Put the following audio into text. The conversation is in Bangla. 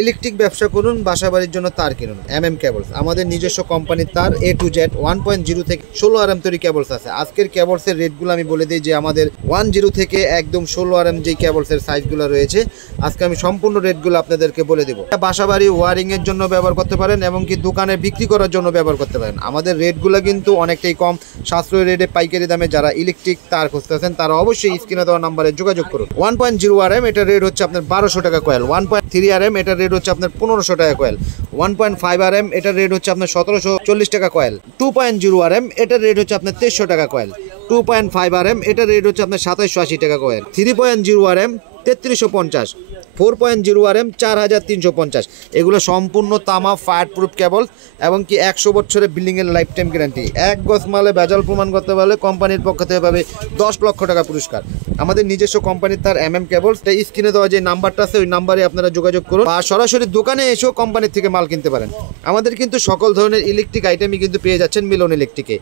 ইলেকট্রিক ব্যবসা করুন, বাসাবাড়ির জন্য তার কিনুন, কেবলস। আমাদের নিজস্ব কোম্পানির তার A to Z 1.0 থেকে 16 RM তৈরি কেবলস আছে। আজকের কেবলসের রেটগুলো আমি বলে দিই যে আমাদের 10 থেকে একদম 16 RM যে কেবলসের সাইজগুলো রয়েছে, আজকে আমি সম্পূর্ণ রেটগুলো আপনাদেরকে বলে দেবো। বাসাবাড়ি ওয়ারিং এর জন্য ব্যবহার করতে পারেন এবং কি দোকানে বিক্রি করার জন্য ব্যবহার করতে পারেন। আমাদের রেটগুলো কিন্তু অনেকটাই কম, সাশ্রয়ী রেটে পাইকারি দামে। যারা ইলেকট্রিক তার খুঁজতেছেন তারা অবশ্যই স্ক্রিনে দেওয়া নাম্বারে যোগাযোগ করুন। 1.0 RM এটার রেট হচ্ছে আপনার 1200 টাকা কয়েল। 1.3 RM এটার রেট হচ্ছে আপনার 1500 টাকা কয়েল। 1.5 RM এটার রেট হচ্ছে আপনার 1740 টাকা কয়েল। 2.0 RM এটার রেট হচ্ছে আপনার 2300 টাকা কয়েল। 2.5 RM এটার রেট হচ্ছে আপনার 2780 টাকা কয়েল। 3.0 RM 3350। 4.0 RM 4350। এগুলো সম্পূর্ণ তামা ফায়ার প্রুফ কেবল এবং কি 100 বছরের বিল্ডিংয়ের লাইফ টাইম গ্যারান্টি। এক গজ মালে ভেজাল প্রমাণ করতে পারলে কোম্পানির পক্ষ থেকে পাবে 10 লক্ষ টাকা পুরস্কার। আমাদের নিজস্ব কোম্পানির তার কেবলস, স্ক্রিনে দেওয়া যে নাম্বারটা আছে ওই নাম্বারে আপনারা যোগাযোগ করুন বা সরাসরি দোকানে এসেও কোম্পানির থেকে মাল কিনতে পারেন। আমাদের কিন্তু সকল ধরনের ইলেকট্রিক আইটেমই কিন্তু পেয়ে যাচ্ছেন মিলন ইলেকট্রিকে।